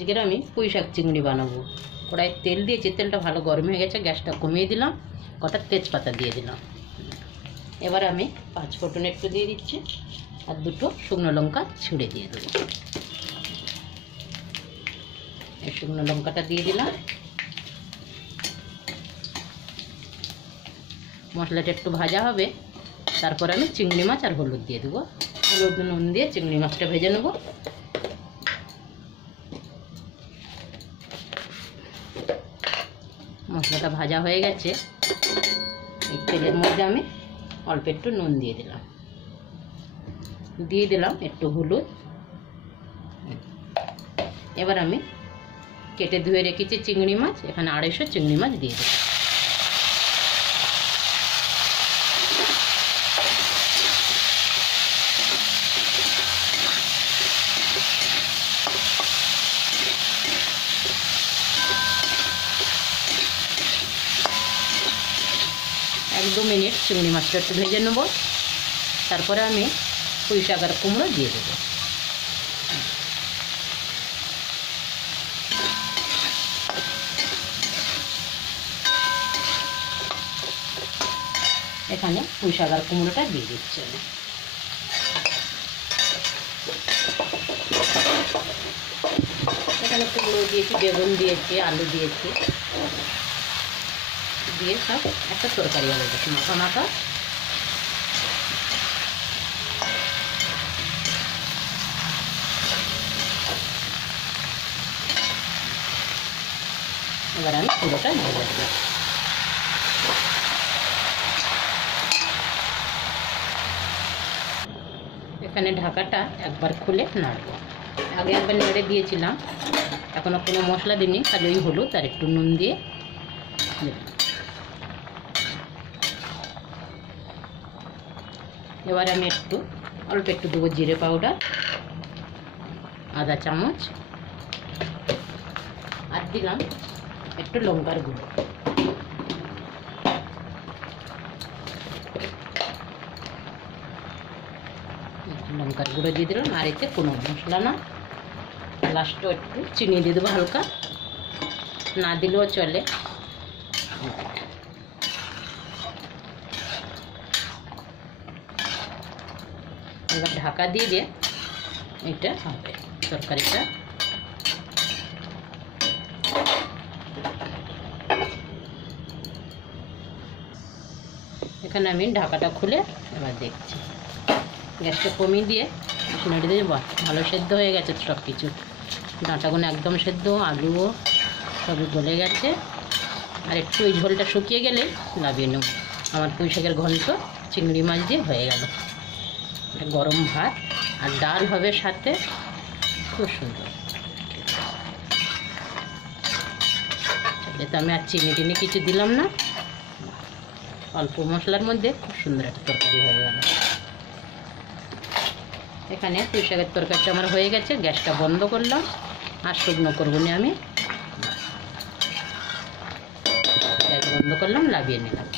আজকের আমি পুঁই শাক চিংড়ি বানাবো। কড়াই তেল দিয়েছি, তেলটা ভালো গরম হয়ে গেছে, গ্যাসটা কমিয়ে দিলাম, কটা তেজপাতা দিয়ে দিলাম। এবার আমি 5 ফোঁটন একটু দিয়ে দিচ্ছি আর 2টো শুকনো লঙ্কা ছিঁড়ে দিয়ে দেবো। এই শুকনো লঙ্কাটা দিয়ে দিলাম। মশলাটা একটু ভাজা হবে, তারপর আমি চিংড়ি মাছ আর হলুদ দিয়ে দেবো। হলুদ নুন দিয়ে চিংড়ি মাছটা ভেজে নেব। মশলাটা ভাজা হয়ে গেছে, এই তেলের মধ্যে আমি অল্প একটু নুন দিয়ে দিলাম একটু হলুদ। এবার আমি কেটে ধুয়ে রেখেছি চিংড়ি মাছ, এখানে 250 চিংড়ি মাছ দিয়ে দেব। এক দু মিনিট চিংড়ি মাছটা একটু ভেজে নেব, তারপরে আমি পুঁই শাক আর কুমড়ো দিয়ে দেবো। এখানে পুঁই শাক আর কুমড়োটা দিয়ে দিচ্ছি আমি। এখানে কুমড়ো দিয়েছি, বেগুন দিয়েছি, আলু দিয়েছি, দিয়ে সব একটা তরকারি হবে মাখা মাখা। এবার আমি পুরোটা দিয়ে দেবো। এখানে ঢাকাটা একবার খুলে নাড়বো। আগে একবার নেড়ে দিয়েছিলাম, এখনও কোনো মশলা দিইনি, খালি ওই হলুদ আর একটু নুন দিয়ে দিলাম। এবার আমি অল্প একটু দেবো জিরে পাউডার, আধা চামচ, আর দিলাম একটু লঙ্কার গুঁড়ো। লঙ্কার গুঁড়ো দিয়ে দিলাম, আর এতে কোনো মশলা না। লাস্টে একটু চিনি দিয়ে দেবো হালকা, না দিলেও চলে। এবার ঢাকা দিয়ে এটা হবে তরকারিটা। এখানে আমি ঢাকাটা খুলে এবার দেখছি, গ্যাসটা কমিয়ে দিয়ে নেড়ে দিয়ে ভালো সেদ্ধ হয়ে গেছে সব কিছু। ডাঁটাগুলো একদম সেদ্ধ, আলুও সবই গলে গেছে। আর একটু ওই ঝোলটা শুকিয়ে গেলে নামিয়ে নেব। আমার পুঁই শাকের ঘন্ট চিংড়ি মাছ দিয়ে হয়ে গেল। গরম ভাত আর ডাল হবে সাথে, খুব সুন্দর। এতে আমি আর চিনি টিনি কিছু দিলাম না, অল্প মশলার মধ্যে খুব সুন্দর একটা তরকারি হয়ে গেল। এখানে পুঁই শাকের তরকারিটা আমার হয়ে গেছে, গ্যাসটা বন্ধ করলাম আর শুকনো করবো না আমি। গ্যাস বন্ধ করলাম, নামিয়ে নিলাম।